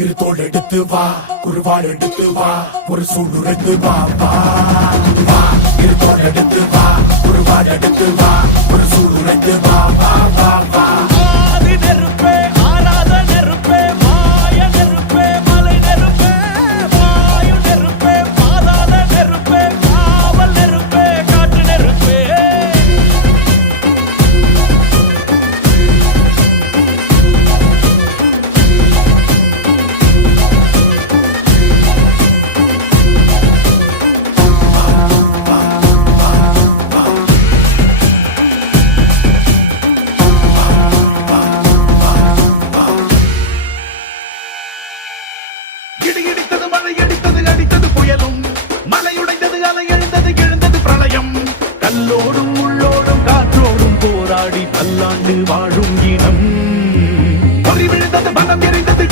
இரு தோள் எடுத்து வா, குருவாள் எடுத்து வா, ஒரு சூளுரைத்து வா வா வா. இரு தோள் எடுத்து வா, குருவாள் எடுத்து வா, ஒரு சூளுரைத்து வா வா வா வா. ஆதி நெருப்பே ஆராத நெருப்பே மாய நெருப்பே மலை நெருப்பே வாயு நெருப்பே பாதாள நெருப்பே காவல் நெருப்பே காற்று நெருப்பே. இடி இடித்தது மழை அடித்தது அடித்தது புயலும் மலை உடைந்தது அலை எழுந்தது எழுந்தது பிரளயம். கல்லோடும் உள்ளோடும் காற்றோடும் போராடி பல்லாண்டு வாழும் இனம். பொறி விழுந்தது மனம் எரிந்தது